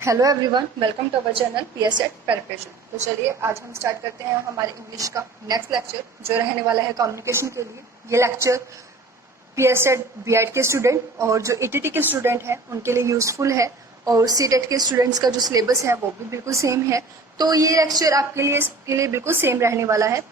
Hello everyone, welcome to our channel PSAT preparation. तो चलिए आज हम स्टार्ट करते हैं हमारे इंग्लिश का नेक्स्ट लेक्चर जो रहने वाला है कम्युनिकेशन के लिए। ये लेक्चर पीएसएट बीएड के स्टूडेंट और जो ईटीटी के स्टूडेंट हैं उनके लिए यूजफुल है, और सीटेट के स्टूडेंट्स का जो सिलेबस है वो भी बिल्कुल सेम है। तो ये लेक्चर आपके लिए बिल्कुल सेम रहने वाला है।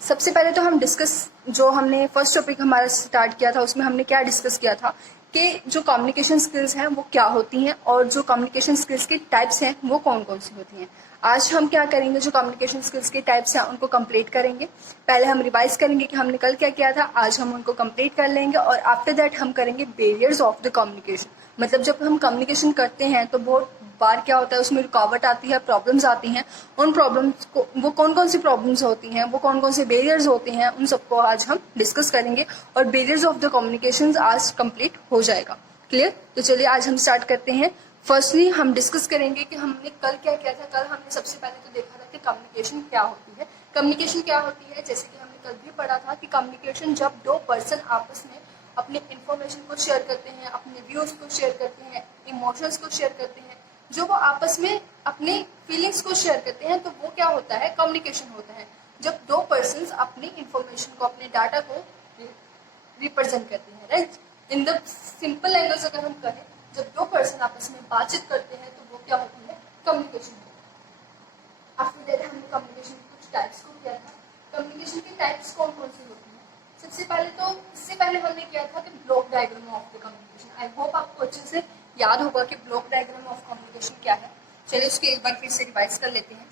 सबसे पहले तो हम जो हमने फर्स्ट टॉपिक हमारा स्टार्ट किया था उसमें हमने क्या डिस्कस किया था कि जो कम्युनिकेशन स्किल्स हैं वो क्या होती हैं और जो कम्युनिकेशन स्किल्स की टाइप्स हैं वो कौन कौन सी होती हैं। आज हम क्या करेंगे, जो कम्युनिकेशन स्किल्स के टाइप्स हैं उनको कंप्लीट करेंगे। पहले हम रिवाइज करेंगे कि हमने कल क्या किया था, आज हम उनको कंप्लीट कर लेंगे और आफ्टर दैट हम करेंगे बैरियर्स ऑफ द कम्युनिकेशन। मतलब जब हम कम्युनिकेशन करते हैं तो बहुत बार क्या होता है, उसमें रुकावट आती है, प्रॉब्लम्स आती हैं। उन प्रॉब्लम्स को वो कौन कौन सी प्रॉब्लम्स होती हैं, वो कौन कौन से बैरियर्स होते हैं, उन सबको आज हम डिस्कस करेंगे और बैरियर्स ऑफ द कम्युनिकेशन आज कंप्लीट हो जाएगा। क्लियर? तो चलिए आज हम स्टार्ट करते हैं। फर्स्टली हम डिस्कस करेंगे कि हमने कल क्या किया था। कल हमने सबसे पहले तो देखा था कि कम्युनिकेशन क्या होती है। कम्युनिकेशन क्या होती है, जैसे कि हमने कल भी पढ़ा था कि कम्युनिकेशन जब दो पर्सन आपस में अपने इंफॉर्मेशन को शेयर करते हैं, अपने व्यूज को शेयर करते हैं, इमोशंस को शेयर करते हैं, जो वो आपस में अपने फीलिंग्स को शेयर करते हैं, तो वो क्या होता है, कम्युनिकेशन होता है। जब दो पर्सन अपनी इंफॉर्मेशन को, अपने डाटा को रिप्रेजेंट करते हैं, right. In the simple language अगर हम कहें, जब दो पर्सन आपस में बातचीत करते हैं तो वो क्या होती है, कम्युनिकेशन होती है। आफ्टर दैट हमने कम्युनिकेशन के कुछ टाइप्स को किया था। कम्युनिकेशन के टाइप्स कौन कौन से होते हैं? सबसे पहले तो इससे पहले हमने किया था कि block diagram of the communication. I hope आपको अच्छे से याद होगा कि ब्लॉक डायग्राम ऑफ कम्युनिकेशन क्या है। चलिए उसके एक बार फिर से रिवाइज कर लेते हैं।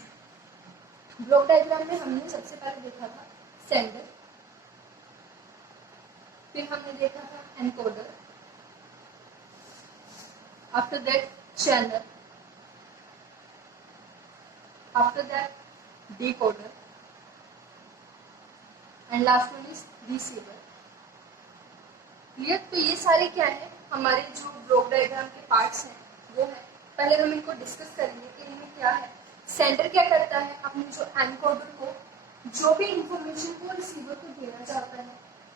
ब्लॉक डायग्राम में हमने सबसे पहले देखा था सेंडर, फिर हमने देखा था encoder, after that channel, after that decoder and last one is receiver. Clear? तो ये सारे क्या है, हमारे जो ब्लॉक डायग्राम के पार्ट्स हैं वो है। पहले हम इनको डिस्कस करेंगे कि इनमें क्या है। सेंडर क्या करता है, अपने जो एनकोडर को जो भी इंफॉर्मेशन को रिसीवर को देना चाहता है,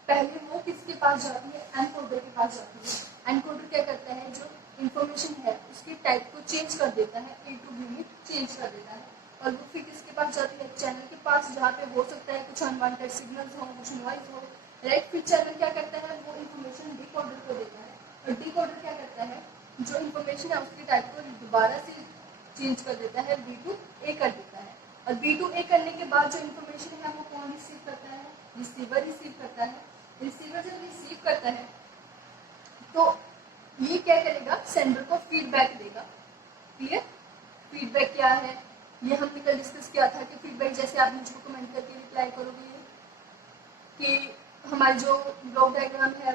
पहले वो किसके पास जाती है, एनकोडर के पास जाती है। एनकोडर क्या करता है, जो इंफॉर्मेशन है उसकी टाइप को चेंज कर देता है, ए टू बी में चेंज कर देता है, और वो फिर किसके पास जाती है, चैनल के पास, जहाँ पे हो सकता है कुछ अनवांटेड सिग्नल्स हो, कुछ नॉइज हो, राइट। फिर चैनल क्या करता है, वो इंफॉर्मेशन डिकोडर को देता है, और डिकोडर क्या करता है, जो इंफॉर्मेशन है उसकी टाइप को दोबारा से चेंज कर देता है, बी टू ए कर देता है। और बी टू ए करने के बाद जो इंफॉर्मेशन है वो कौन रिसीव करता है, रिसीवर रिसीव करता है। रिसीवर जब रिसीव करता है तो ये क्या करेगा, सेंडर को फीडबैक देगा। क्लियर? फीडबैक क्या है, ये हमने कल डिस्कस किया था कि फीडबैक जैसे आप मुझको कमेंट करके रिप्लाई करोगे कि हमारी जो ब्लॉक डायग्राम है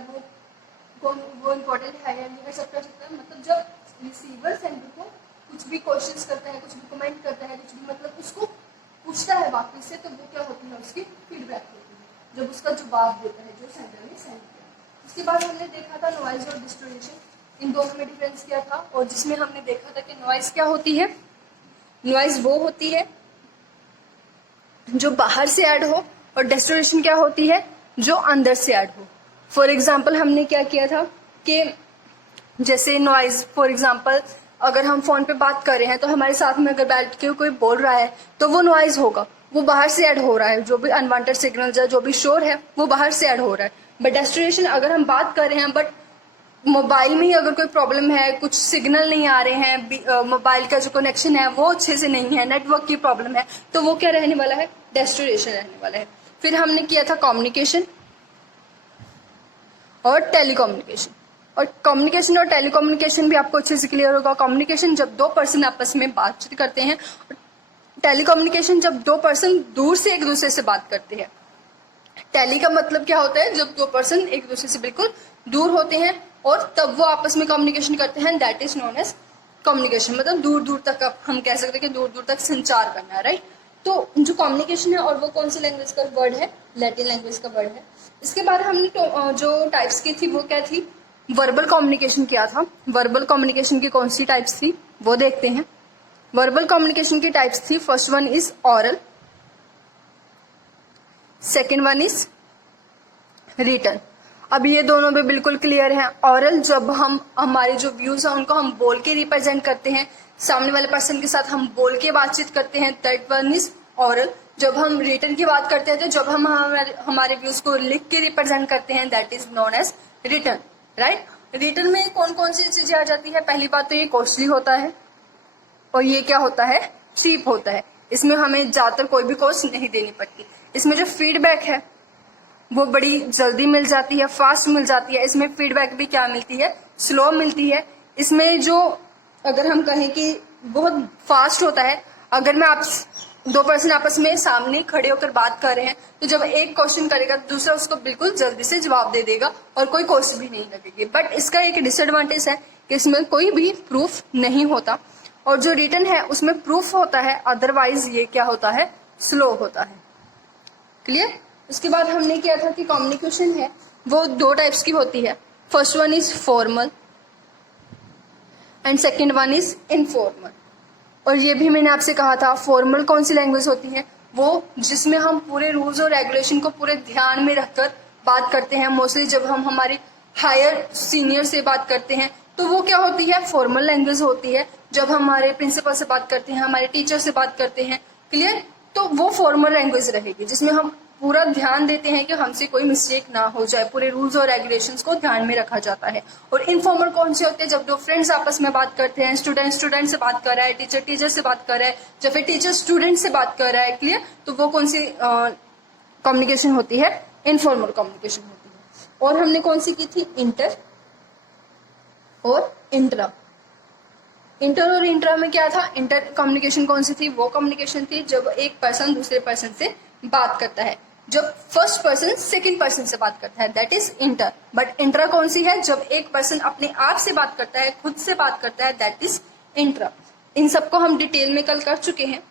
वो इम्पोर्टेंट है या नहीं, सब कर सकता है। मतलब जब रिसीवर सेंडर को कुछ भी क्वेश्चंस करता है, कुछ भी कमेंट करता है, कुछ भी मतलब उसको पूछता है वापस से, तो वो क्या होती है, उसकी फीडबैक होती है, जब उसका जवाब देता है जो सेंडर ने सेंड किया। उसके बाद हमने देखा था नॉइज और डिस्टोर्शन। इन दोनों में डिफरेंस किया था, और जिसमें हमने देखा था कि नॉइज क्या होती है, नॉइज वो होती है जो बाहर से ऐड हो, और डिस्टोर्शन क्या होती है, जो अंदर से ऐड हो। फॉर एग्जाम्पल हमने क्या किया था कि जैसे नॉइज, फॉर एग्जाम्पल अगर हम फोन पे बात कर रहे हैं तो हमारे साथ में अगर बैठ के कोई बोल रहा है तो वो नॉइज होगा, वो बाहर से ऐड हो रहा है, जो भी अनवांटेड सिग्नल्स है, जो भी शोर है वो बाहर से ऐड हो रहा है। बट डेस्टिनेशन अगर हम बात कर रहे हैं, बट मोबाइल में ही अगर कोई प्रॉब्लम है, कुछ सिग्नल नहीं आ रहे हैं, मोबाइल का जो कनेक्शन है वो अच्छे से नहीं है, नेटवर्क की प्रॉब्लम है, तो वो क्या रहने वाला है, डेस्टिनेशन रहने वाला है। फिर हमने किया था कम्युनिकेशन और टेलीकम्युनिकेशन। और कम्युनिकेशन और टेलीकम्युनिकेशन भी आपको अच्छे से क्लियर होगा। कम्युनिकेशन जब दो पर्सन आपस में बातचीत करते हैं, टेलीकम्युनिकेशन जब दो पर्सन दूर से एक दूसरे से बात करते हैं। टेली का मतलब क्या होता है, जब दो पर्सन एक दूसरे से बिल्कुल दूर होते हैं और तब वो आपस में कम्युनिकेशन करते हैं, that is known as communication. मतलब दूर दूर तक हम कह सकते हैं कि दूर दूर तक संचार करना है, राइट। तो जो कम्युनिकेशन है, और वो कौन सी लैंग्वेज का वर्ड है, लैटिन लैंग्वेज का वर्ड है। इसके बाद हमने जो टाइप्स की थी वो क्या थी, वर्बल कम्युनिकेशन किया था। वर्बल कम्युनिकेशन की कौन सी टाइप्स थी वो देखते हैं। वर्बल कम्युनिकेशन की टाइप्स थी, first one is oral, second one is written. अब ये दोनों भी बिल्कुल क्लियर हैं। ऑरल, जब हम हमारे जो व्यूज हैं उनको हम बोल के रिप्रेजेंट करते हैं, सामने वाले पर्सन के साथ हम बोल के बातचीत करते हैं, दैट वन इज ऑरल। जब हम रिटर्न की बात करते हैं तो जब हम हमारे व्यूज को लिख के रिप्रेजेंट करते हैं, that is known as return, right. Return में कौन कौन सी चीजें आ जाती है? पहली बात तो ये कॉस्टली होता है, और ये क्या होता है? चीप होता है। इसमें हमें ज्यादातर कोई भी कॉस्ट नहीं देनी पड़ती। इसमें जो फीडबैक है वो बड़ी जल्दी मिल जाती है, फास्ट मिल जाती है। इसमें फीडबैक भी क्या मिलती है? स्लो मिलती है। इसमें जो अगर हम कहें कि बहुत फास्ट होता है, अगर मैं आप दो पर्सन आपस में सामने खड़े होकर बात कर रहे हैं तो जब एक क्वेश्चन करेगा तो दूसरा उसको बिल्कुल जल्दी से जवाब दे देगा और कोई कॉस्ट भी नहीं लगेगी। बट इसका एक डिसएडवांटेज है कि इसमें कोई भी प्रूफ नहीं होता, और जो रिटन है उसमें प्रूफ होता है, अदरवाइज ये क्या होता है? स्लो होता है। क्लियर? उसके बाद हमने किया था कि कम्युनिकेशन है वो दो टाइप्स की होती है। First one is formal and second one is informal. और ये भी मैंने आपसे कहा था, फॉर्मल कौन सी लैंग्वेज होती है? वो जिसमें हम पूरे रूल्स और रेगुलेशन को पूरे ध्यान में रखकर बात करते हैं। मोस्टली जब हम हमारे हायर सीनियर से बात करते हैं तो वो क्या होती है? फॉर्मल लैंग्वेज होती है। जब हमारे प्रिंसिपल से बात करते हैं, हमारे टीचर से बात करते हैं, क्लियर, तो वो फॉर्मल लैंग्वेज रहेगी जिसमें हम पूरा ध्यान देते हैं कि हमसे कोई मिस्टेक ना हो जाए, पूरे रूल्स और रेगुलेशंस को ध्यान में रखा जाता है। और इनफॉर्मल कौन से होते हैं? जब दो फ्रेंड्स आपस में बात करते हैं, स्टूडेंट स्टूडेंट से बात कर रहा है, टीचर टीचर से बात कर रहा है, या फिर टीचर स्टूडेंट से बात कर रहा है, क्लियर, तो वो कौन सी कम्युनिकेशन होती है? इनफॉर्मल कम्युनिकेशन होती है। और हमने कौन सी की थी? इंटर और इंट्रा। इंटर और इंट्रा में क्या था? इंटर कम्युनिकेशन कौन सी थी? वो कम्युनिकेशन थी जब एक पर्सन दूसरे पर्सन से बात करता है, जब फर्स्ट पर्सन सेकंड पर्सन से बात करता है, that is inter. But intra कौन सी है? जब एक पर्सन अपने आप से बात करता है, खुद से बात करता है, दैट इज इंट्रा। इन सबको हम डिटेल में कल कर चुके हैं,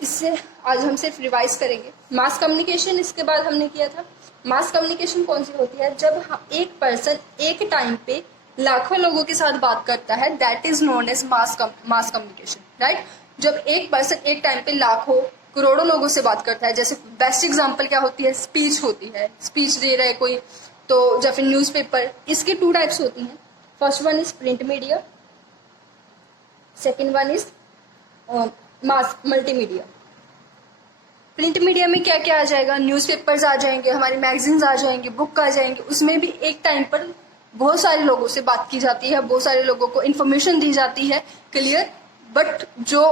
इससे आज हम सिर्फ रिवाइज करेंगे। मास कम्युनिकेशन इसके बाद हमने किया था। मास कम्युनिकेशन कौन सी होती है? जब एक पर्सन एक टाइम पे लाखों लोगों के साथ बात करता है, that is known as mass communication, right. जब एक पर्सन एक टाइम पे लाखों करोड़ों लोगों से बात करता है, जैसे बेस्ट एग्जांपल क्या होती है? स्पीच होती है, स्पीच दे रहा है कोई तो, या फिर न्यूज़पेपर। इसके टू टाइप्स होती हैं। First one is print media, second one is mass multimedia. Print media में क्या क्या आ जाएगा? न्यूज़पेपर्स आ जाएंगे, हमारी मैगजीन्स आ जाएंगे, बुक आ जाएंगे। उसमें भी एक टाइम पर बहुत सारे लोगों से बात की जाती है, बहुत सारे लोगों को इन्फॉर्मेशन दी जाती है, क्लियर। बट जो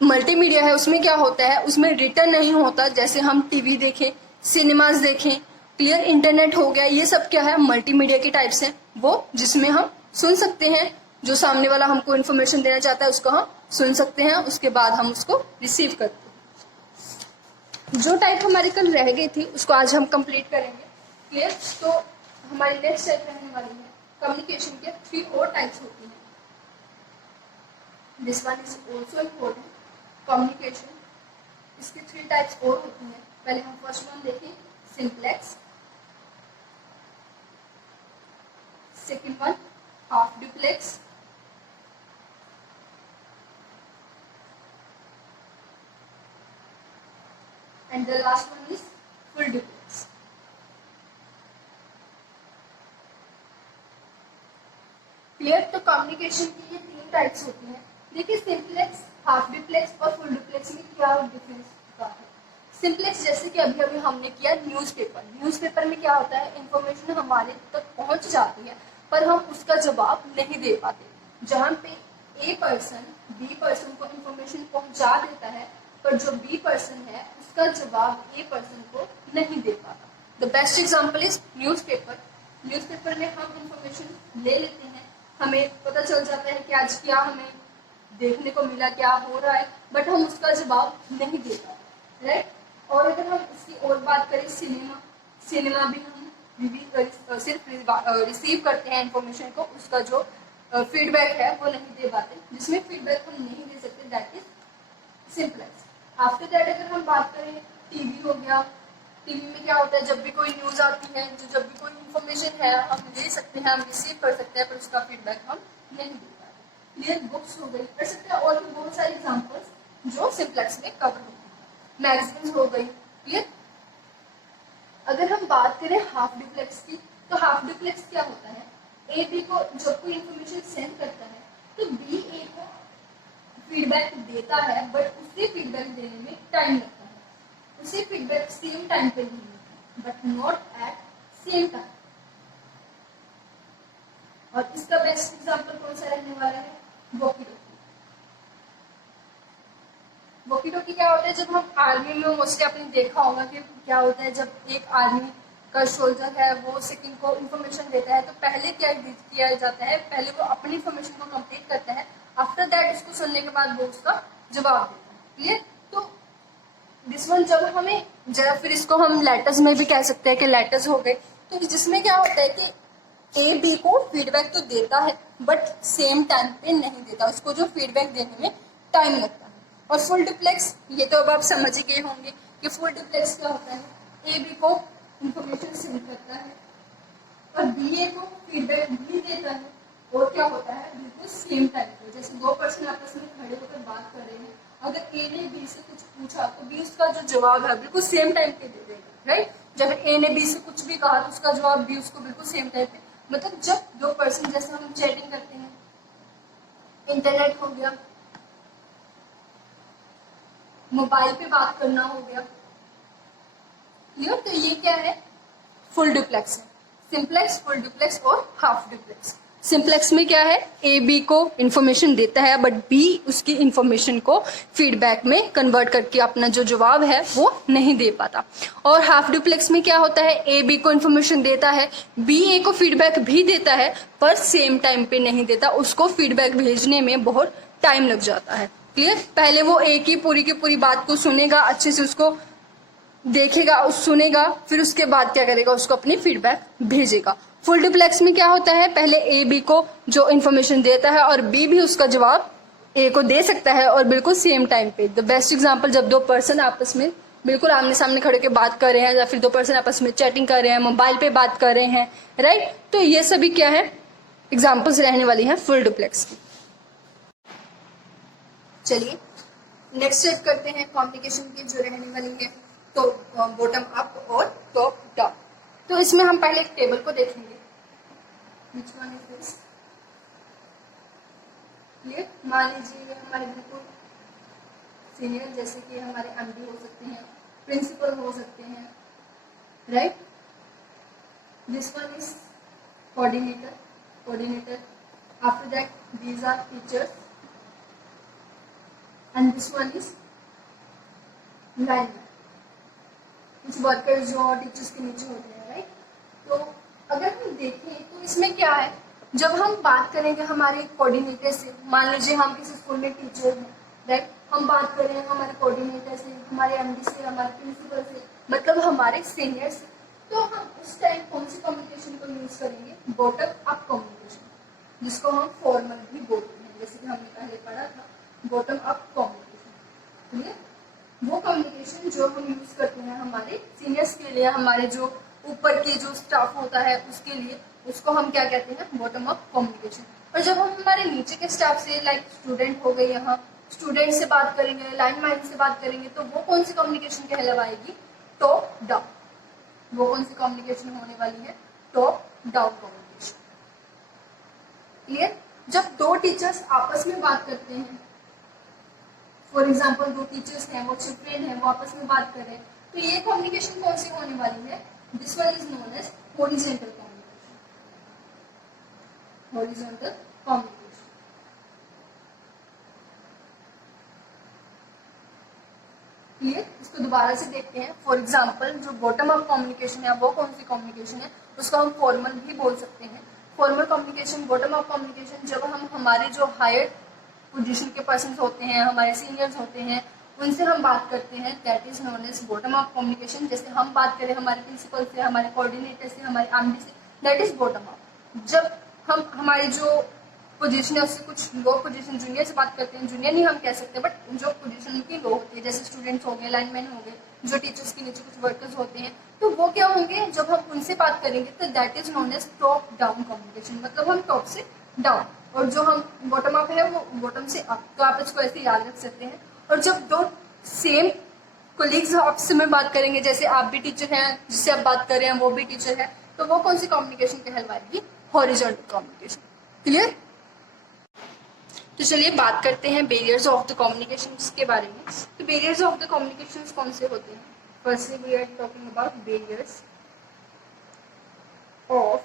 मल्टीमीडिया है उसमें क्या होता है? उसमें रिटर्न नहीं होता। जैसे हम टीवी देखें, सिनेमाज देखें, क्लियर, इंटरनेट हो गया, ये सब क्या है? मल्टीमीडिया के टाइप्स हैं, वो जिसमें हम सुन सकते हैं, जो सामने वाला हमको इन्फॉर्मेशन देना चाहता है उसको हम सुन सकते हैं, उसके बाद हम उसको रिसीव करते हैं। जो टाइप हमारी कल रह गई थी उसको आज हम कंप्लीट करेंगे, क्लियर। तो हमारी नेक्स्ट टाइप रहने वाली है कम्युनिकेशन के 3 और टाइप्स होती हैं। This one is also important, communication. इसके 3 टाइप्स और होती हैं। पहले हम फर्स्ट वन देखें, simplex. Second one half duplex, and the last one is full duplex. Clear? तो कम्युनिकेशन की ये 3 टाइप्स होती हैं। देखिए, सिंप्लेक्स, हाफ डुप्लेक्स और फुल डुप्लेक्स में क्या डिफरेंस होता है? सिंप्लेक्स जैसे कि अभी अभी हमने किया न्यूज़पेपर। न्यूज़पेपर में क्या होता है? इंफॉर्मेशन हमारे तक पहुंच जाती है पर हम उसका जवाब नहीं दे पाते। जहाँ पे ए पर्सन बी पर्सन को इंफॉर्मेशन पहुंचा देता है, पर जो बी पर्सन है उसका जवाब ए पर्सन को नहीं दे पाता। The best example is newspaper. Newspaper में हम इंफॉर्मेशन ले लेते हैं, हमें पता चल जाता है कि आज क्या हमें देखने को मिला, क्या हो रहा है, बट हम उसका जवाब नहीं दे पाते, राइट। और अगर हम इसकी और बात करें, सिनेमा, सिनेमा भी हम सिर्फ रिसीव करते हैं इंफॉर्मेशन को, उसका जो फीडबैक है वो नहीं दे पाते। जिसमें फीडबैक हम नहीं दे सकते, that is simplex. After that अगर हम बात करें, टीवी हो गया। टीवी में क्या होता है? जब भी कोई न्यूज आती है, जब भी कोई इंफॉर्मेशन है हम ले सकते हैं, हम रिसीव कर सकते हैं, पर उसका फीडबैक हम नहीं दे पाते। क्लियर? बुक्स हो गई, कर सकते हैं, और भी बहुत सारे एग्जाम्पल्स जो सिंप्लेक्स में कवर होते हैं। मैगजीन्स हो गई, क्लियर। अगर हम बात करें हाफ डुप्लेक्स की, तो हाफ डुप्लेक्स क्या होता है, ए बी को जब कोई इंफॉर्मेशन सेंड करता है तो बी ए को फीडबैक देता है, बट उसे फीडबैक देने में टाइम लगता है। उसे फीडबैक सेम टाइम पे नहीं मिलता, but not at same time. और इसका बेस्ट एग्जांपल कौन सा रहने वाला है, वॉकी टॉकी। वॉकी टॉकी क्या होता है, जब हम आर्मी में मोस्टली आपने देखा होगा कि क्या होता है, जब एक आर्मी का सोल्जर है वो सेकंड को इन्फॉर्मेशन देता है तो पहले क्या किया जाता है, पहले वो अपनी इन्फॉर्मेशन को कंप्लीट करता है, आफ्टर दैट उसको सुनने के बाद वो उसका जवाब देता है। क्लियर? तो दिस वन जब हमें जरा, फिर इसको हम लेटर्स में भी कह सकते हैं कि लेटर्स हो गए, तो जिसमें क्या होता है कि ए बी को फीडबैक तो देता है बट सेम टाइम पे नहीं देता, उसको जो फीडबैक देने में टाइम लगता है। और फुल डुप्लेक्स, ये तो अब आप समझ ही गए होंगे कि फुल डुप्लेक्स क्या होता है, ए बी को इंफॉर्मेशन सेंड करता है और बी ए को फीडबैक भी देता है, और क्या होता है बिल्कुल सेम टाइम पे। जैसे दो पर्सन आपस में खड़े होकर बात कर रहे हैं, अगर ए ने बी से कुछ पूछा तो बी उसका जो जवाब है बिल्कुल सेम टाइम पे दे देगा, राइट। जब ए ने बी से कुछ भी कहा तो उसका जवाब बी उसको बिल्कुल सेम टाइम पे। मतलब जब दो पर्सन, जैसे हम चैटिंग करते हैं, इंटरनेट हो गया, मोबाइल पे बात करना हो गया, क्लियर? तो ये क्या है, फुल डुप्लेक्स है। सिंप्लेक्स, फुल डुप्लेक्स और हाफ डुप्लेक्स। सिंप्लेक्स में क्या है, ए बी को इंफॉर्मेशन देता है बट बी उसकी इंफॉर्मेशन को फीडबैक में कन्वर्ट करके अपना जो जवाब है वो नहीं दे पाता। और हाफ डुप्लेक्स में क्या होता है, ए बी को इंफॉर्मेशन देता है, बी ए को फीडबैक भी देता है पर सेम टाइम पे नहीं देता, उसको फीडबैक भेजने में बहुत टाइम लग जाता है। क्लियर? पहले वो ए की पूरी बात को सुनेगा, अच्छे से उसको देखेगा, सुनेगा, फिर उसके बाद क्या करेगा, उसको अपनी फीडबैक भेजेगा। फुल डुप्लेक्स में क्या होता है, पहले ए बी को जो इन्फॉर्मेशन देता है और बी भी उसका जवाब ए को दे सकता है और बिल्कुल सेम टाइम पे। द बेस्ट एग्जांपल, जब दो पर्सन आपस में बिल्कुल आमने सामने खड़े के बात कर रहे हैं, या फिर दो पर्सन आपस में चैटिंग कर रहे हैं, मोबाइल पे बात कर रहे हैं, राइट। तो ये सभी क्या है, एग्जाम्पल्स रहने वाली है फुल डुप्लेक्स की। चलिए नेक्स्ट स्टेप करते हैं कम्युनिकेशन की, जो रहने वाली है तो बॉटम अप और टॉप डाउन। तो इसमें हम पहले एक टेबल को देखेंगे। Which one is this? ये मान लीजिए हमारे बिल्कुल सीनियर, जैसे कि हमारे एमडी हो सकते हैं, प्रिंसिपल हो सकते हैं, right. This one is coordinator. After that these are teachers and this one is lineman, कुछ वर्कर्स जो टीचर्स के नीचे होते हैं, राइट। तो अगर हम देखें तो इसमें क्या है, जब हम बात करेंगे हमारे कोऑर्डिनेटर से, मान लीजिए हम किसी स्कूल में टीचर हैं, राइट, हम बात कर रहे हैं हमारे कोऑर्डिनेटर से, हमारे एमडी से, हमारे प्रिंसिपल से, मतलब हमारे सीनियर से, तो हम उस टाइम कौन सी कम्युनिकेशन को यूज करेंगे, बॉटम अप कम्युनिकेशन, जिसको हम फॉर्मल भी बोलते हैं, जैसे कि हमने पहले पढ़ा था बॉटम अप कम्युनिकेशन। क्लियर? वो कम्युनिकेशन जो हम यूज करते हैं हमारे सीनियर्स के लिए, हमारे जो ऊपर के जो स्टाफ होता है उसके लिए, उसको हम क्या कहते हैं, बॉटम अप कम्युनिकेशन। और जब हम हमारे नीचे के स्टाफ से, लाइक स्टूडेंट हो गए, यहाँ स्टूडेंट से बात करेंगे, लाइनमैन से बात करेंगे, तो वो कौन सी कम्युनिकेशन कहलवाएगी, टॉप डाउन। वो कौन सी कम्युनिकेशन होने वाली है, टॉप डाउन कम्युनिकेशन। क्लियर? जब दो टीचर्स आपस में बात करते हैं, फॉर एग्जाम्पल दो टीचर्स हैं, वो चिल्ड्रेन है, वो आपस में बात कर रहे हैं, तो ये कम्युनिकेशन कौन सी होने वाली है, this one is known as horizontal communication. Horizontal communication. Clear? इसको दोबारा से देखते हैं। फॉर एग्जाम्पल जो बॉटम अप कम्युनिकेशन है वो कौन सी कम्युनिकेशन है, उसको हम फॉर्मल भी बोल सकते हैं। Formal communication, bottom up communication, जब हम हमारे जो हायर पोजीशन के पर्सन होते हैं, हमारे सीनियर्स होते हैं, उनसे हम बात करते हैं, that is known as bottom up communication. जैसे हम बात करें हमारे प्रिंसिपल से, हमारे कोऑर्डिनेटर से, हमारे एमडी से, दैट इज बॉटम अप। जब हम हमारी जो पोजीशन है उससे कुछ लो पोजीशन जूनियर से बात करते हैं, जूनियर नहीं हम कह सकते, बट जो पोजीशन उनकी लो होती है, जैसे स्टूडेंट्स हो गए, लाइनमैन हो गए, जो टीचर्स के नीचे कुछ वर्कर्स होते हैं, तो वो क्या होंगे, जब हम उनसे बात करेंगे तो that is known as top down communication, मतलब हम टॉप से डाउन, और जो हम बॉटम अप है वो बॉटम से अप। तो आप इसको ऐसे याद रख सकते हैं। और जब दो सेम कोलीग्स आपसे में बात करेंगे, जैसे आप भी टीचर हैं, जिससे आप बात कर रहे हैं वो भी टीचर है, तो वो कौन सी कम्युनिकेशन कहलवाएगी? Horizontal communication. क्लियर? तो चलिए बात करते हैं बैरियर्स ऑफ द कम्युनिकेशन के बारे में। तो बैरियर्स ऑफ द कम्युनिकेशन कौन से होते हैं? Firstly we are talking about barriers of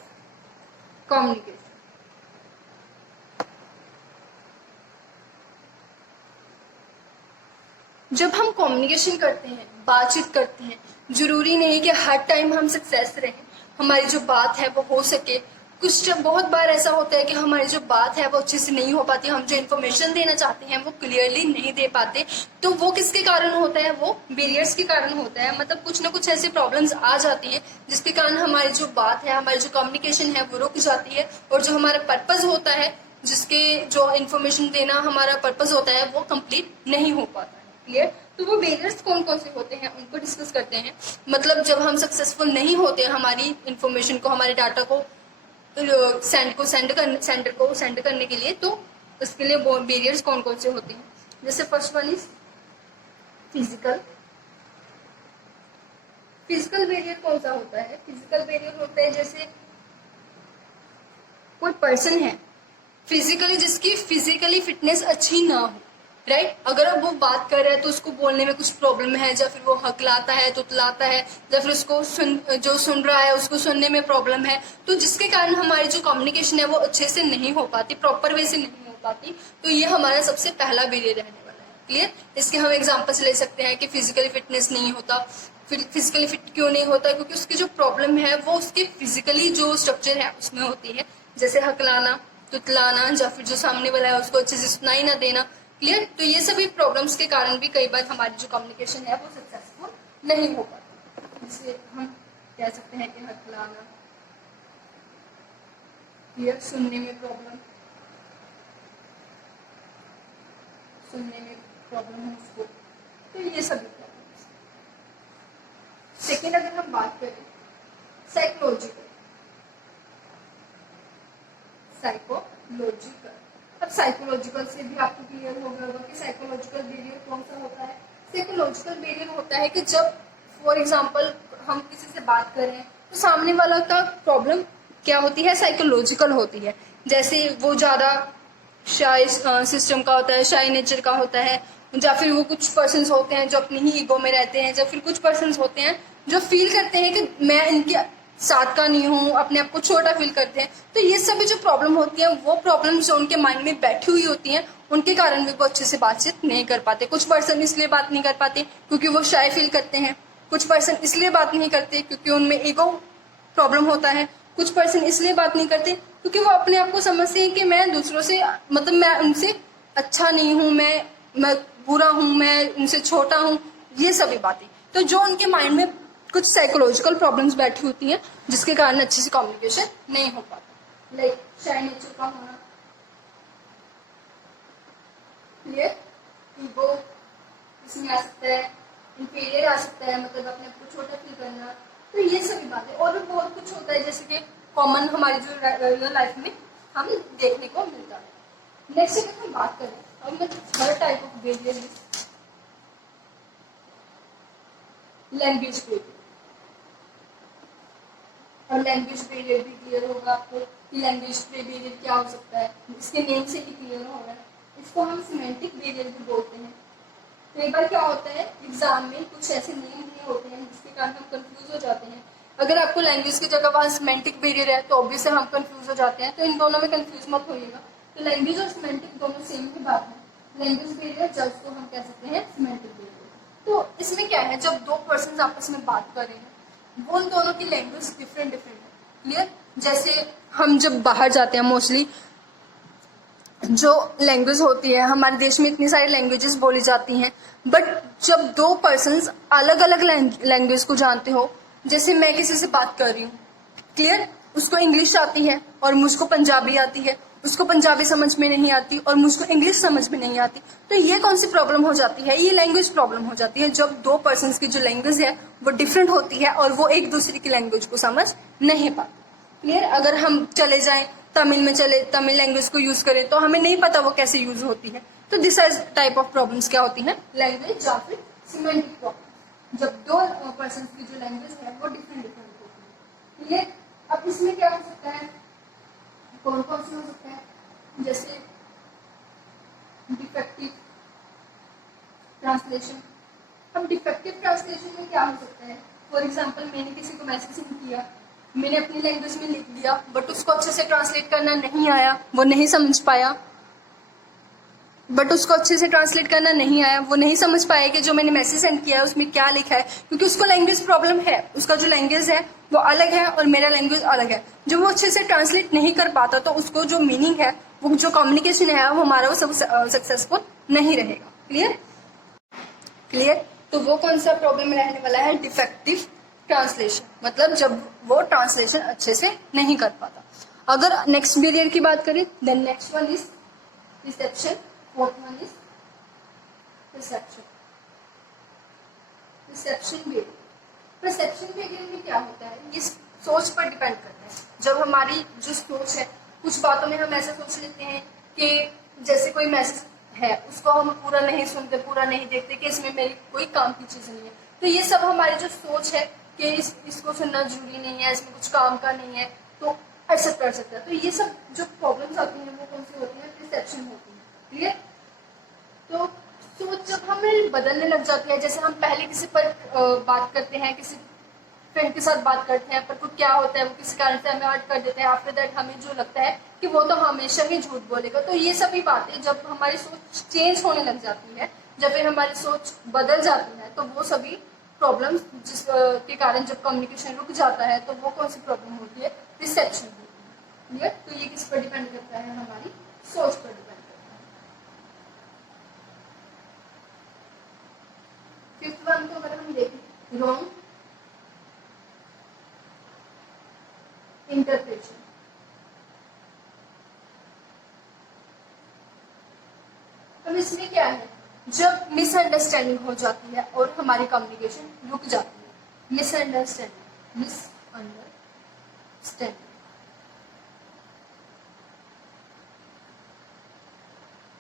communication. जब हम कम्युनिकेशन करते हैं, बातचीत करते हैं, जरूरी नहीं कि हर टाइम हम सक्सेस रहें, हमारी जो बात है वो हो सके। कुछ बहुत बार ऐसा होता है कि हमारी जो बात है वो अच्छे से नहीं हो पाती, हम जो इन्फॉर्मेशन देना चाहते हैं वो क्लियरली नहीं दे पाते। तो वो किसके कारण होता है? वो बैरियर्स के कारण होता है। मतलब कुछ ना कुछ ऐसी प्रॉब्लम्स आ जाती है जिसके कारण हमारी जो बात है, हमारी जो कम्युनिकेशन है वो रुक जाती है, और जो हमारा पर्पज होता है, जिसके जो इन्फॉर्मेशन देना हमारा पर्पज होता है, वो कंप्लीट नहीं हो पाता। क्लियर? तो वो बैरियर्स कौन कौन से होते हैं उनको डिस्कस करते हैं। मतलब जब हम सक्सेसफुल नहीं होते हमारी इन्फॉर्मेशन को, हमारे डाटा को सेंडर को सेंड करने के लिए, तो उसके लिए बैरियर्स कौन कौन से होते हैं? जैसे first one is physical. Physical barrier कौन सा होता है? फिजिकल बैरियर होता है जैसे कोई पर्सन है फिजिकली, जिसकी फिजिकली फिटनेस अच्छी ना हो, राइट? अगर अब वो बात कर रहा है तो उसको बोलने में कुछ प्रॉब्लम है, या फिर वो हकलाता है, तुतलाता है, या फिर उसको जो सुन रहा है उसको सुनने में प्रॉब्लम है, तो जिसके कारण हमारी जो कम्युनिकेशन है वो अच्छे से नहीं हो पाती, प्रॉपर वे से नहीं हो पाती। तो ये हमारा सबसे पहला बैरियर रहने वाला है। क्लियर? इसके हम एग्जाम्पल्स ले सकते हैं कि फिजिकली फिटनेस नहीं होता। फिजिकली फिट क्यों नहीं होता? क्योंकि उसकी जो प्रॉब्लम है वो उसके फिजिकली जो स्ट्रक्चर है उसमें होती है, जैसे हकलाना, तुतलाना, या फिर जो सामने वाला है उसको अच्छे से सुनाई ना देना। क्लियर? तो ये सभी प्रॉब्लम्स के कारण भी कई बार हमारी जो कम्युनिकेशन है वो सक्सेसफुल नहीं हो पाती। जिसे हम कह सकते हैं कि हकलाना, क्लियर? सुनने में प्रॉब्लम है उसको, तो ये सभी प्रॉब्लम्स। सेकेंड, अगर हम बात करें साइकोलॉजिकल। अब साइकोलॉजिकल से भी आपको क्लियर हो गया होगा कि साइकोलॉजिकल बैरियर कौन सा होता है। साइकोलॉजिकल बैरियर होता है कि जब फॉर एग्जांपल हम किसी से बात कर रहे हैं तो सामने वाला का प्रॉब्लम क्या होती है? साइकोलॉजिकल होती है। जैसे वो ज्यादा शाय सिस्टम का होता है, शाय नेचर का होता है, या फिर वो कुछ पर्सन्स होते हैं जो अपनी ही ईगो में रहते हैं, या फिर कुछ पर्सन्स होते हैं जो फील करते हैं कि मैं इनके साथ का नहीं हूँ, अपने आप को छोटा फील करते हैं। तो ये सभी जो प्रॉब्लम होती है वो प्रॉब्लम जो उनके माइंड में बैठी हुई होती हैं, उनके कारण भी वो अच्छे से बातचीत नहीं कर पाते। कुछ पर्सन इसलिए बात नहीं कर पाते क्योंकि वो शाय फील करते हैं, कुछ पर्सन इसलिए बात नहीं करते क्योंकि उनमें ईगो प्रॉब्लम होता है, कुछ पर्सन इसलिए बात नहीं करते क्योंकि वो अपने आप को समझते हैं कि मैं दूसरों से, मतलब मैं उनसे अच्छा नहीं हूँ, मैं बुरा हूँ, मैं उनसे छोटा हूँ, ये सभी बातें। तो जो उनके माइंड में कुछ साइकोलॉजिकल प्रॉब्लम्स बैठी होती हैं जिसके कारण अच्छे से कम्युनिकेशन नहीं हो पाता, लाइक शाय नेचर का होना, क्लियर? ईगो इसमें आ सकता है, इंफीरियर आ सकता है, मतलब अपने आप को छोटा फील करना। तो ये सभी बातें, और भी बहुत कुछ होता है जैसे कि कॉमन हमारी जो रियल लाइफ में हम देखने को मिलता है। नेक्स्ट अगर हम बात करें, अब third type of barrier language barrier. और लैंग्वेज बैरियर भी क्लियर होगा आपको कि लैंग्वेज बैरियर क्या हो सकता है, इसके नेम से ही क्लियर होगा। इसको हम सिमेंटिक बैरियर भी बोलते हैं। कई बार क्या होता है एग्जाम में कुछ ऐसे नेम नहीं होते हैं जिसके कारण हम कंफ्यूज हो जाते हैं। अगर आपको लैंग्वेज की जगह वहाँ सिमेंटिक बैरियर है तो ऑब्वियसली हम कंफ्यूज हो जाते हैं, तो इन दोनों में कंफ्यूज मत होइएगा। तो लैंग्वेज और सिमेंटिक दोनों सेम ही बात है। लैंग्वेज बैरियर जब को हम कह सकते हैं सिमेंटिक बैरियर। तो इसमें क्या है, जब दो पर्सन आपस में बात कर रहे हैं वो उन दोनों की लैंग्वेज डिफरेंट है। क्लियर? जैसे हम जब बाहर जाते हैं मोस्टली जो लैंग्वेज होती है, हमारे देश में इतनी सारी लैंग्वेजेस बोली जाती हैं, बट जब दो पर्सन्स अलग अलग लैंग्वेज को जानते हो, जैसे मैं किसी से बात कर रही हूँ, क्लियर? उसको इंग्लिश आती है और मुझको पंजाबी आती है, उसको पंजाबी समझ में नहीं आती और मुझको इंग्लिश समझ में नहीं आती, तो ये कौन सी प्रॉब्लम हो जाती है? ये लैंग्वेज प्रॉब्लम हो जाती है। जब दो पर्सन्स की जो लैंग्वेज है वो डिफरेंट होती है और वो एक दूसरे की लैंग्वेज को समझ नहीं पाते। क्लियर? अगर हम चले जाएं तमिल में, तमिल लैंग्वेज को यूज करें तो हमें नहीं पता वो कैसे यूज होती है। तो दिस टाइप ऑफ प्रॉब्लम्स क्या होती हैं? लैंग्वेज या फिर सिमेंटिक प्रॉब्लम। जब दो पर्सन की जो लैंग्वेज है वो डिफरेंट डिफरेंट होती है। क्लियर? अब इसमें क्या हो सकता है, कौन कौन से हो सकता है, जैसे डिफेक्टिव ट्रांसलेशन। अब डिफेक्टिव ट्रांसलेशन में क्या हो सकता है, फॉर एग्जाम्पल मैंने किसी को मैसेज सेंड किया, मैंने अपनी लैंग्वेज में लिख दिया, बट उसको अच्छे से ट्रांसलेट करना नहीं आया, वो नहीं समझ पाया, बट उसको अच्छे से ट्रांसलेट करना नहीं आया, वो नहीं समझ पाया कि जो मैंने मैसेज सेंड किया है उसमें क्या लिखा है, क्योंकि उसको लैंग्वेज प्रॉब्लम है, उसका जो लैंग्वेज है वो अलग है और मेरा लैंग्वेज अलग है। जो वो अच्छे से ट्रांसलेट नहीं कर पाता तो उसको जो मीनिंग है, वो जो कम्युनिकेशन है वो हमारा वो सब सक्सेसफुल नहीं रहेगा। क्लियर? क्लियर? तो वो कौन सा प्रॉब्लम रहने वाला है, डिफेक्टिव ट्रांसलेशन, मतलब जब वो ट्रांसलेशन अच्छे से नहीं कर पाता। अगर नेक्स्ट बैरियर की बात करें, then next one is reception, fourth one is reception. Reception barrier, reception barrier में क्या होता है, ये सोच पर डिपेंड करता है। जब हमारी जो सोच है, कुछ बातों में हम ऐसा सोच लेते हैं कि जैसे कोई मैसेज है उसको हम पूरा नहीं सुनते, पूरा नहीं देखते कि इसमें मेरी कोई काम की चीज नहीं है, तो ये सब हमारी जो सोच है कि इसको सुनना जरूरी नहीं है, इसमें कुछ काम का नहीं है, तो एक्सेप्ट कर सकता है। तो ये सब जो प्रॉब्लम्स आती हैं वो कौन सी होती है, रिसेप्शन होती है। क्लियर? तो सोच जब हमें बदलने लग जाती है, जैसे हम पहले किसी पर बात करते हैं, किसी फ्रेंड के साथ बात करते हैं, पर कुछ क्या होता है वो किसी कारण से हमें हर्ट कर देते हैं, आफ्टर दैट हमें जो लगता है कि वो तो हमेशा ही झूठ बोलेगा। तो ये सभी बातें जब हमारी सोच चेंज होने लग जाती है, जब फिर हमारी सोच बदल जाती है, तो वो सभी प्रॉब्लम्स जिस के कारण जब कम्युनिकेशन रुक जाता है, तो वो कौन सी प्रॉब्लम होती है, रिसेप्शन होती है। क्लियर? तो ये किस पर डिपेंड करता है, हमारी सोच पर डिपेंड करता है। फिफ्थ वन को अगर हम देखें, रॉन्ग इंटरप्रेशन। अब इसमें क्या है, जब मिसअंडरस्टैंडिंग हो जाती है और हमारी कम्युनिकेशन रुक जाती है। Misunderstanding,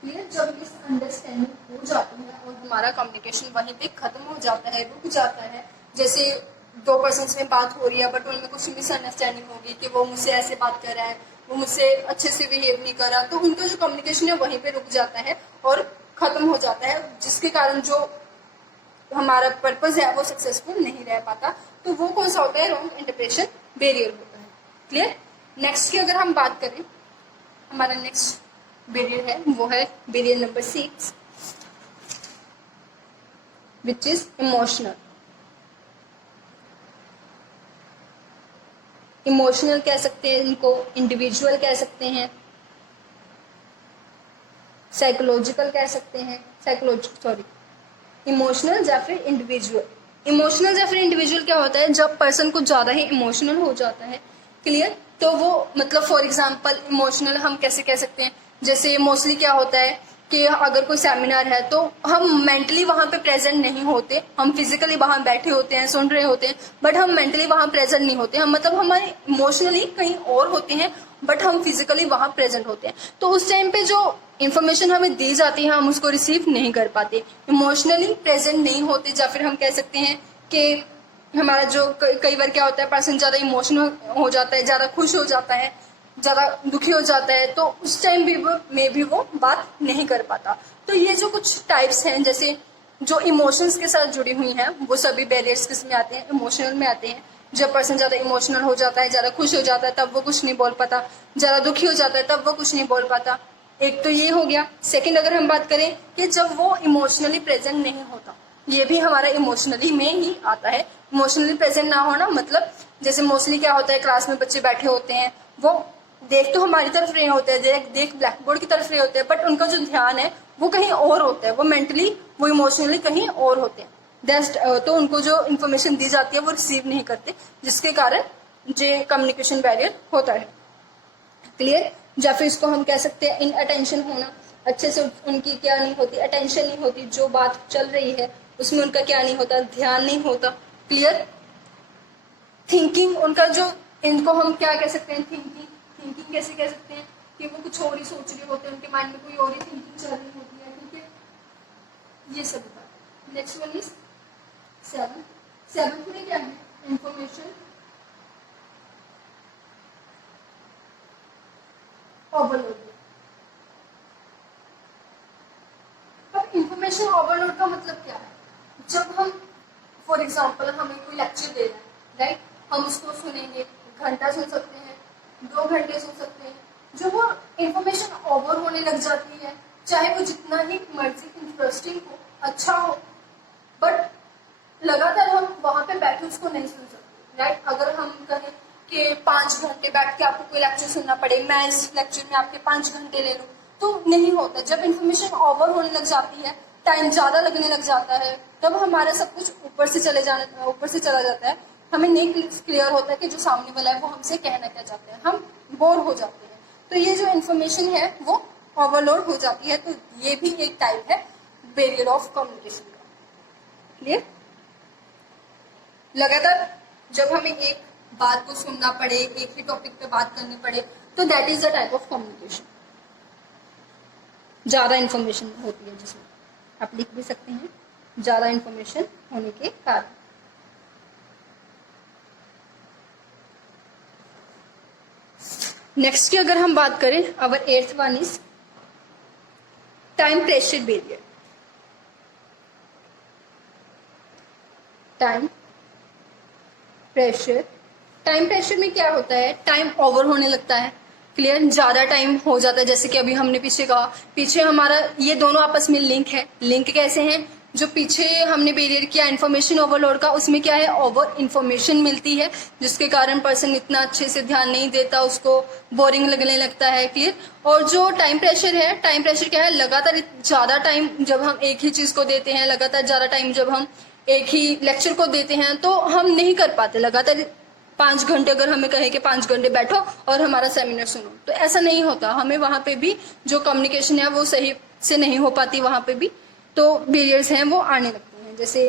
clear? जब मिसअंडरस्टैंडिंग हो जाती है और हमारा कम्युनिकेशन वहीं पे खत्म हो जाता है, रुक जाता है, जैसे दो पर्सन में बात हो रही है बट उनमें कुछ मिसअंडरस्टैंडिंग होगी कि वो मुझसे ऐसे बात कर रहा है, वो मुझसे अच्छे से बिहेव नहीं कर रहा, तो उनका जो कम्युनिकेशन है वहीं पे रुक जाता है और खत्म हो जाता है, जिसके कारण जो हमारा पर्पज है वो सक्सेसफुल नहीं रह पाता। तो वो कौन सा होता है, रॉन्ग इंटरप्रेशन बैरियर होता है। क्लियर? नेक्स्ट की अगर हम बात करें, हमारा नेक्स्ट बैरियर है वो है barrier number 6, which is emotional. Emotional कह सकते हैं इनको, इंडिविजुअल कह सकते हैं, साइकोलॉजिकल कह सकते हैं, इमोशनल या फिर इंडिविजुअल। इमोशनल या फिर इंडिविजुअल क्या होता है, जब पर्सन को ज्यादा ही इमोशनल हो जाता है। क्लियर? तो वो मतलब फॉर एग्जांपल इमोशनल हम कैसे कह सकते हैं, जैसे मोस्टली क्या होता है कि अगर कोई सेमिनार है तो हम मेंटली वहां पे प्रेजेंट नहीं होते, हम फिजिकली वहां बैठे होते हैं, सुन रहे होते हैं, बट हम मेंटली वहां प्रेजेंट नहीं होते, हम मतलब हमारे इमोशनली कहीं और होते हैं बट हम फिजिकली वहां प्रेजेंट होते हैं। तो उस टाइम पे जो इन्फॉर्मेशन हमें दी जाती है हम उसको रिसीव नहीं कर पाते, इमोशनली प्रेजेंट नहीं होते, या फिर हम कह सकते हैं कि हमारा जो कई बार क्या होता है, पर्सन ज्यादा इमोशनल हो जाता है, ज्यादा खुश हो जाता है, ज्यादा दुखी हो जाता है, तो उस टाइम भी वो बात नहीं कर पाता। तो ये जो कुछ टाइप्स हैं, जैसे जो इमोशंस के साथ जुड़ी हुई हैं, वो सभी बैरियर्स किसमें आते हैं, इमोशनल में आते हैं। जब पर्सन ज्यादा इमोशनल हो जाता है, ज्यादा खुश हो जाता है, तब वो कुछ नहीं बोल पाता, ज्यादा दुखी हो जाता है तब वो कुछ नहीं बोल पाता। एक तो ये हो गया। सेकंड अगर हम बात करें कि जब वो इमोशनली प्रेजेंट नहीं होता, ये भी हमारा इमोशनली में ही आता है। इमोशनली प्रेजेंट ना होना मतलब जैसे मोस्टली क्या होता है, क्लास में बच्चे बैठे होते हैं, वो देख तो हमारी तरफ रहे होते हैं, देख ब्लैक बोर्ड की तरफ रहे होते हैं, बट उनका जो ध्यान है वो कहीं और होता है, वो मेंटली वो इमोशनली कहीं और होते हैं। तो उनको जो इन्फॉर्मेशन दी जाती है वो रिसीव नहीं करते, जिसके कारण जो कम्युनिकेशन बैरियर होता है। क्लियर? या फिर इसको हम कह सकते हैं इन अटेंशन होना, अच्छे से उनकी क्या नहीं होती, अटेंशन नहीं होती, जो बात चल रही है उसमें उनका क्या नहीं होता, ध्यान नहीं होता। क्लियर? थिंकिंग उनका जो, इनको हम क्या कह सकते हैं, थिंकिंग कैसे कह सकते हैं कि वो कुछ और ही सोच रहे होते हैं, उनके माइंड में कोई और ही थिंकिंग चल रही होती है। ठीक है, ये सब बात। नेक्स्ट वन इज सेवंथ में क्या है? Information overload. अब इंफॉर्मेशन ओवरलोड का मतलब क्या है? जब हम फॉर एग्जाम्पल हमें कोई लेक्चर दे रहा है, राइट, हम उसको सुनेंगे, घंटा सुन सकते हैं, 2 घंटे सुन सकते हैं। जो वो इंफॉर्मेशन ओवर होने लग जाती है, चाहे वो जितना ही मर्जी इंटरेस्टिंग हो, अच्छा हो, बट लगातार हम वहां पे बैठे उसको नहीं सुन सकते, राइट। अगर हम कहें कि 5 घंटे बैठ के आपको कोई लेक्चर सुनना पड़े, मैं इस लेक्चर में आपके 5 घंटे ले लूँ, तो नहीं होता। जब इंफॉर्मेशन ओवर होने लग जाती है, टाइम ज्यादा लगने लग जाता है, तब हमारा सब कुछ ऊपर से चला जाता है, हमें नहीं क्लियर होता है कि जो सामने वाला है वो हमसे कहना क्या चाहते हैं, हम बोर हो जाते हैं। तो ये जो इन्फॉर्मेशन है वो ओवरलोड हो जाती है। तो ये भी एक टाइप है बैरियर ऑफ कम्युनिकेशन का। क्लियर? लगातार जब हमें एक बात को सुनना पड़े, एक ही टॉपिक पे बात करनी पड़े, तो that is the type of communication. ज्यादा इंफॉर्मेशन होती है जिसमें आप लिख भी सकते हैं, ज्यादा इंफॉर्मेशन होने के कारण। नेक्स्ट की अगर हम बात करें, अवर 8th one is time pressure barrier. Time pressure में क्या होता है? टाइम ओवर होने लगता है। क्लियर? ज्यादा टाइम हो जाता है, जैसे कि अभी हमने पीछे कहा, पीछे हमारा ये दोनों आपस में लिंक है। लिंक कैसे हैं? जो पीछे हमने बैरियर किया इन्फॉर्मेशन ओवरलोड का, उसमें क्या है? ओवर इन्फॉर्मेशन मिलती है, जिसके कारण पर्सन इतना अच्छे से ध्यान नहीं देता, उसको बोरिंग लगने लगता है। क्लियर? और जो टाइम प्रेशर है, टाइम प्रेशर क्या है? लगातार ज्यादा टाइम जब हम एक ही चीज को देते हैं, लगातार ज्यादा टाइम जब हम एक ही लेक्चर को देते हैं, तो हम नहीं कर पाते। लगातार 5 घंटे अगर हमें कहे कि 5 घंटे बैठो और हमारा सेमिनार सुनो, तो ऐसा नहीं होता। हमें वहां पे भी जो कम्युनिकेशन है वो सही से नहीं हो पाती, वहां पे भी तो बैरियर्स हैं वो आने लगते हैं। जैसे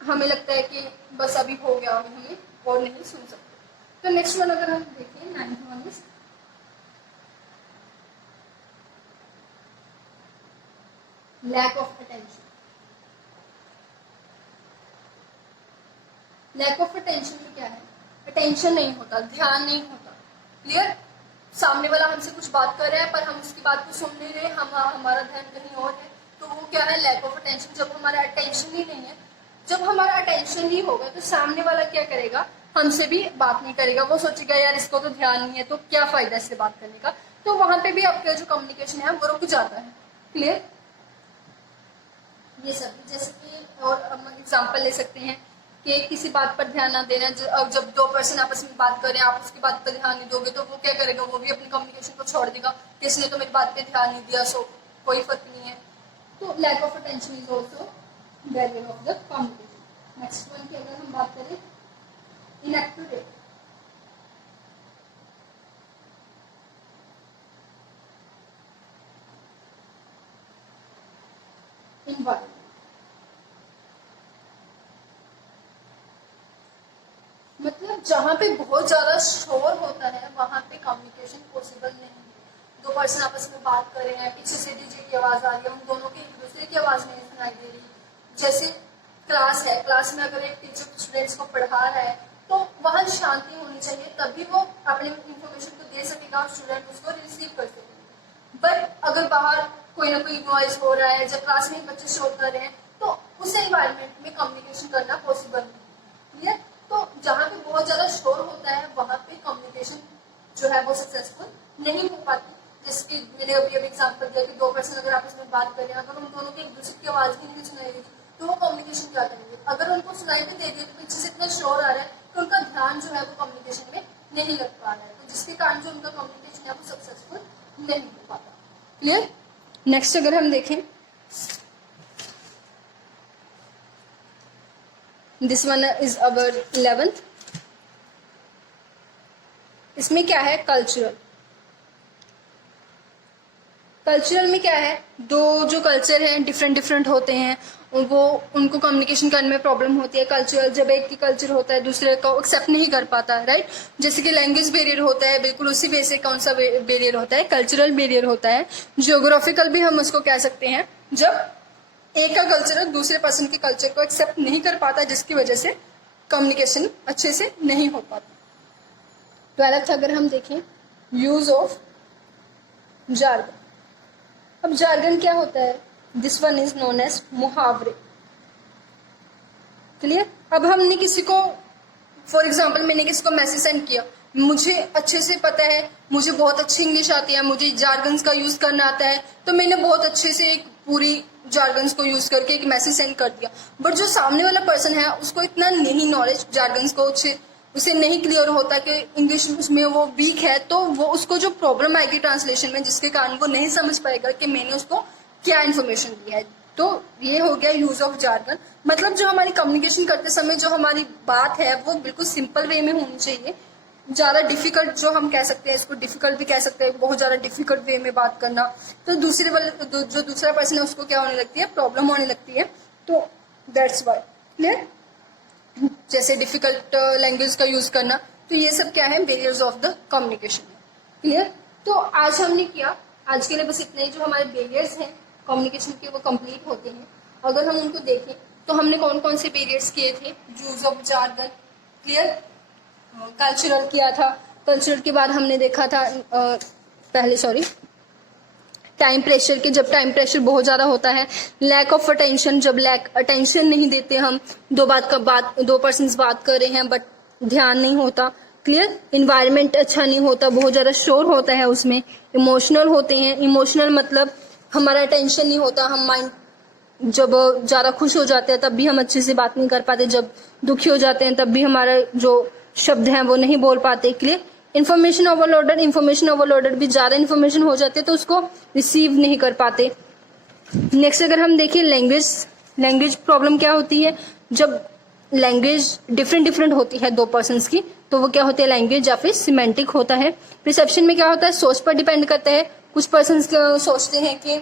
हमें लगता है कि बस अभी हो गया, अभी हमें और नहीं सुन सकते। तो नेक्स्ट वन अगर हम देखें, 9th one is lack of attention. Lack of attention में क्या है? अटेंशन नहीं होता, ध्यान नहीं होता। क्लियर? सामने वाला हमसे कुछ बात कर रहा है पर हम उसकी बात को सुन नहीं रहे, हमारा ध्यान कहीं और है, तो वो क्या है? Lack of attention. जब हमारा अटेंशन ही नहीं है, जब हमारा अटेंशन ही होगा, तो सामने वाला क्या करेगा? हमसे भी बात नहीं करेगा। वो सोचेगा यार इसको तो ध्यान नहीं है, तो क्या फायदा इससे बात करने का। तो वहां पे भी आपका जो कम्युनिकेशन है वो रुक जाता है। क्लियर? ये सब जैसे कि और हम एग्जाम्पल ले सकते हैं कि किसी बात पर ध्यान ना देना। जब 2 पर्सन आपस में बात करें, आप उसकी बात पर ध्यान नहीं दोगे, तो वो क्या करेगा? वो भी अपनी कम्युनिकेशन को छोड़ देगा, किसने तो मेरी बात पे ध्यान नहीं दिया, सो कोई फर्क नहीं है। तो lack of attention is also barrier of the communication. Next one की अगर हम बात करें, इनएक्यूरेट। इन्वायरमेंट, मतलब जहाँ पे बहुत ज्यादा शोर होता है वहां पे कम्युनिकेशन पॉसिबल नहीं है। 2 पर्सन आपस में बात कर रहे हैं, पीछे से डीजे की आवाज आ रही है, उन दोनों की एक दूसरे की आवाज नहीं सुनाई दे रही। जैसे क्लास है, क्लास में अगर एक टीचर स्टूडेंट्स को पढ़ा रहा है, तो वहां शांति होनी चाहिए, तभी वो अपने इंफॉर्मेशन को दे सकेगा और स्टूडेंट उसको रिसीव कर सकेगा। बट अगर बाहर कोई ना कोई नॉइज हो रहा है, जब क्लास में बच्चे शोर कर रहे हैं, तो उस एनवायरमेंट में कम्युनिकेशन करना पॉसिबल नहीं। क्लियर? तो जहाँ पे बहुत ज्यादा शोर होता है वहां पे कम्युनिकेशन जो है वो सक्सेसफुल नहीं हो पाती। जैसे कि मैंने अभी एग्जांपल दिया कि 2 पर्सन अगर आपस में बात कर रहे हैं, अगर उन दोनों की एक दूसरे की आवाज भी नहीं सुनाई देगी, तो वो कम्युनिकेशन क्या करेंगे? अगर उनको सुनाई भी दे दिया तो पीछे से इतना शोर आ रहा है तो उनका ध्यान जो है वो कम्युनिकेशन में नहीं लग पा रहा है, तो जिसके कारण जो उनका कम्युनिकेशन है वो सक्सेसफुल नहीं हो पाता। क्लियर? नेक्स्ट अगर हम देखें, this one is our 11th। इसमें क्या है? कल्चरल में क्या है? 2 जो कल्चर हैं डिफरेंट होते हैं, उनको कम्युनिकेशन करने में प्रॉब्लम होती है। कल्चरल, जब एक ही कल्चर होता है दूसरे को एक्सेप्ट नहीं कर पाता, राइट। जैसे कि लैंग्वेज बैरियर होता है, बिल्कुल उसी वे से कौन सा बैरियर होता है? कल्चरल बैरियर होता है। जियोग्राफिकल भी हम उसको कह सकते हैं, जब एक का कल्चर दूसरे पर्सन के कल्चर को एक्सेप्ट नहीं कर पाता, जिसकी वजह से कम्युनिकेशन अच्छे से नहीं हो पाता। 12th अगर हम देखें, यूज ऑफ जार्गन। अब जार्गन क्या होता है? This one is known as मुहावरे। क्लियर? अब हमने किसी को, फॉर एग्जाम्पल मैंने किसी को मैसेज सेंड किया, मुझे अच्छे से पता है, मुझे बहुत अच्छी इंग्लिश आती है, मुझे जार्गन्स का यूज करना आता है, तो मैंने बहुत अच्छे से एक पूरी जार्गन्स को यूज करके एक मैसेज सेंड कर दिया। बट जो सामने वाला पर्सन है उसको इतना नहीं नॉलेज जार्गन्स को, उसे नहीं क्लियर होता कि इंग्लिश में वो वीक है, तो वो उसको जो प्रॉब्लम आएगी ट्रांसलेशन में, जिसके कारण वो नहीं समझ पाएगा कि मैंने उसको क्या इन्फॉर्मेशन दी है। तो ये हो गया यूज ऑफ जार्गन। मतलब जो हमारी कम्युनिकेशन करते समय जो हमारी बात है वो बिल्कुल सिंपल वे में होनी चाहिए। ज्यादा डिफिकल्ट जो हम कह सकते हैं, इसको डिफिकल्ट भी कह सकते हैं, बहुत ज्यादा डिफिकल्ट वे में बात करना, तो दूसरे वाले जो दूसरा पर्सन है उसको क्या होने लगती है? प्रॉब्लम होने लगती है। तो दैट्स वाई। क्लियर? जैसे डिफिकल्ट लैंग्वेज का यूज करना, तो ये सब क्या है? बैरियर्स ऑफ द कम्युनिकेशन है। क्लियर? तो आज हमने किया, आज के लिए बस इतना ही। जो हमारे बैरियर्स हैं कम्युनिकेशन के वो कंप्लीट होते हैं। अगर हम उनको देखें तो हमने कौन कौन से बैरियर्स किए थे? Use of jargon. Clear? Cultural किया था। कल्चरल के बाद हमने देखा था टाइम प्रेशर के, जब टाइम प्रेशर बहुत ज्यादा होता है। लैक ऑफ अटेंशन, जब लैक अटेंशन नहीं देते हम, दो पर्सन बात कर रहे हैं बट ध्यान नहीं होता। क्लियर? इन्वायरमेंट अच्छा नहीं होता, बहुत ज्यादा शोर होता है उसमें। इमोशनल होते हैं। इमोशनल मतलब हमारा अटेंशन नहीं होता, हम माइंड जब ज्यादा खुश हो जाते हैं तब भी हम अच्छे से बात नहीं कर पाते, जब दुखी हो जाते हैं तब भी हमारा जो शब्द हैं वो नहीं बोल पाते। क्लियर? इन्फॉर्मेशन ओवरलोडेड भी, ज्यादा इन्फॉर्मेशन हो जाती है तो उसको रिसीव नहीं कर पाते। नेक्स्ट अगर हम देखें लैंग्वेज प्रॉब्लम क्या होती है? जब लैंग्वेज डिफरेंट होती है दो पर्सन्स की, तो वो क्या होती है? लैंग्वेज या फिर सिमेंटिक होता है। रिसेप्शन में क्या होता है? सोच पर डिपेंड करता है। कुछ पर्सन्स सोचते हैं कि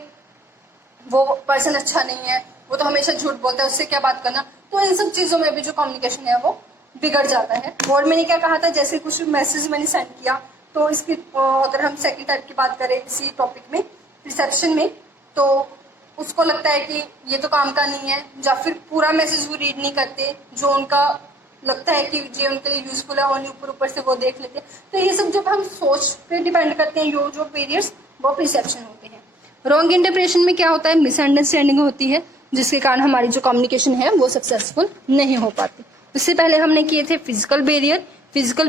वो पर्सन अच्छा नहीं है, वो तो हमेशा झूठ बोलता है, उससे क्या बात करना। तो इन सब चीजों में भी जो कम्युनिकेशन है वो बिगड़ जाता है। और मैंने क्या कहा था, जैसे कुछ मैसेज मैंने सेंड किया, तो इसकी अगर हम सेकंड टाइप की बात करें इसी टॉपिक में, रिसेप्शन में, तो उसको लगता है कि ये तो काम का नहीं है, या फिर पूरा मैसेज वो रीड नहीं करते, जो उनका लगता है कि ये उनके लिए यूजफुल है, और ऊपर से वो देख लेते हैं। तो ये सब जब हम सोच पे डिपेंड करते हैं, जो बैरियर्स, वो रिसेप्शन होते हैं। रॉन्ग इंटरप्रिटेशन में क्या होता है? मिसअंडरस्टैंडिंग होती है, जिसके कारण हमारी जो कम्युनिकेशन है वो सक्सेसफुल नहीं हो पाती। उससे पहले हमने किए थे फिजिकल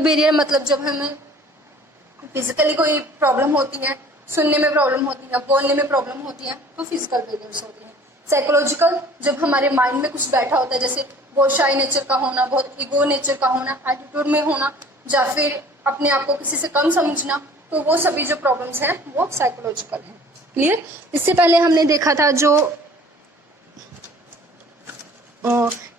बैरियर मतलब जब हमें फिजिकली कोई प्रॉब्लम होती है, सुनने में प्रॉब्लम होती है, बोलने में प्रॉब्लम होती है, तो फिजिकल बैरियर्स होते हैं। साइकोलॉजिकल, जब हमारे माइंड में कुछ बैठा होता है, जैसे बहुत शाई नेचर का होना, बहुत ईगो नेचर का होना, एटीट्यूड में होना, या फिर अपने आप को किसी से कम समझना, तो वो सभी जो प्रॉब्लम्स हैं वो साइकोलॉजिकल हैं। क्लियर? इससे पहले हमने देखा था जो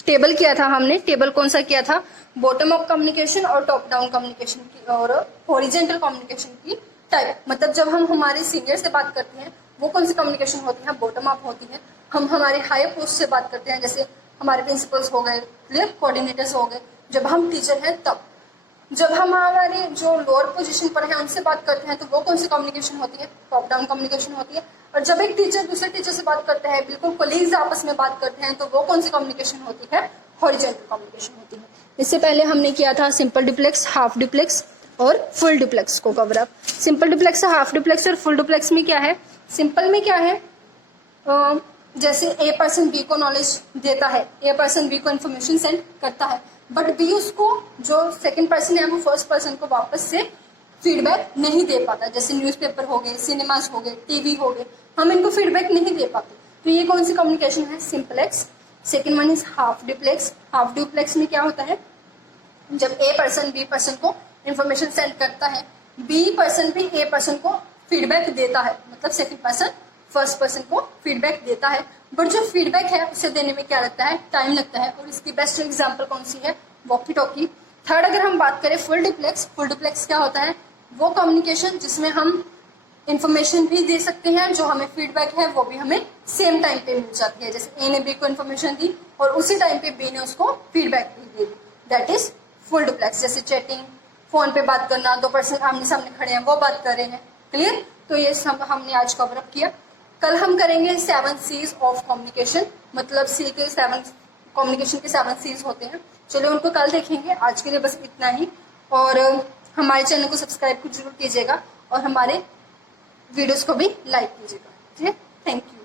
टेबल किया था हमने, टेबल कौन सा किया था? बॉटम अप कम्युनिकेशन और टॉप डाउन कम्युनिकेशन की, और हॉरिजेंटल कम्युनिकेशन की टाइप। मतलब जब हम हमारे सीनियर से बात करते हैं वो कौन सी कम्युनिकेशन होती है? बॉटम अप होती है। हम हमारे हायर पोस्ट से बात करते हैं, जैसे हमारे प्रिंसिपल्स हो गए, क्लियर, कोऑर्डिनेटर्स हो गए, जब हम टीचर हैं तब। जब हम हमारे जो लोअर पोजीशन पर हैं उनसे बात करते हैं तो वो कौन सी कम्युनिकेशन होती है? टॉप डाउन कम्युनिकेशन होती है। और जब एक टीचर दूसरे टीचर से बात करता है, बिल्कुल कोलीग्स आपस में बात करते हैं, तो वो कौन सी कम्युनिकेशन होती है? हॉरिजॉन्टल कम्युनिकेशन होती है। इससे पहले हमने किया था सिंपल डुप्लेक्स, हाफ डुप्लेक्स और फुल डुप्लेक्स को cover up. Simple duplex, half duplex और फुल डुप्लेक्स में क्या है? सिंपल में क्या है? जैसे ए पर्सन बी को नॉलेज देता है, ए पर्सन बी को इन्फॉर्मेशन सेंड करता है, बट बी उसको, जो सेकंड पर्सन है वो फर्स्ट पर्सन को वापस से फीडबैक नहीं दे पाता। जैसे न्यूज़पेपर हो गए, सिनेमास हो गए, टीवी हो गए, हम इनको फीडबैक नहीं दे पाते। तो ये कौन सी कम्युनिकेशन है? Simplex. Second one is half duplex. Half duplex में क्या होता है? जब ए पर्सन बी पर्सन को इन्फॉर्मेशन सेंड करता है, बी पर्सन भी ए पर्सन को फीडबैक देता है, मतलब सेकंड पर्सन फर्स्ट पर्सन को फीडबैक देता है, बट जो फीडबैक है उसे देने में क्या लगता है? टाइम लगता है। और इसकी बेस्ट एग्जांपल कौन सी है? Walkie talkie. थर्ड अगर हम बात करें फुल डुप्लेक्स क्या होता है? वो कम्युनिकेशन जिसमें हम इन्फॉर्मेशन भी दे सकते हैं, जो हमें फीडबैक है वो भी हमें सेम टाइम पे मिल जाती है। जैसे ए ने बी को इन्फॉर्मेशन दी और उसी टाइम पे बी ने उसको फीडबैक भी दे दी, दैट इज फुल डुप्लेक्स। जैसे चैटिंग, फोन पे बात करना, दो पर्सन आमने सामने खड़े हैं वो बात कर रहे हैं। क्लियर? तो ये सब हमने आज कवर अप किया। कल हम करेंगे 7 C's ऑफ कम्युनिकेशन, मतलब सी के 7 कम्युनिकेशन के 7 C's होते हैं। चलो उनको कल देखेंगे, आज के लिए बस इतना ही। और हमारे चैनल को सब्सक्राइब जरूर कीजिएगा और हमारे वीडियोस को भी लाइक कीजिएगा। ठीक है, थैंक यू।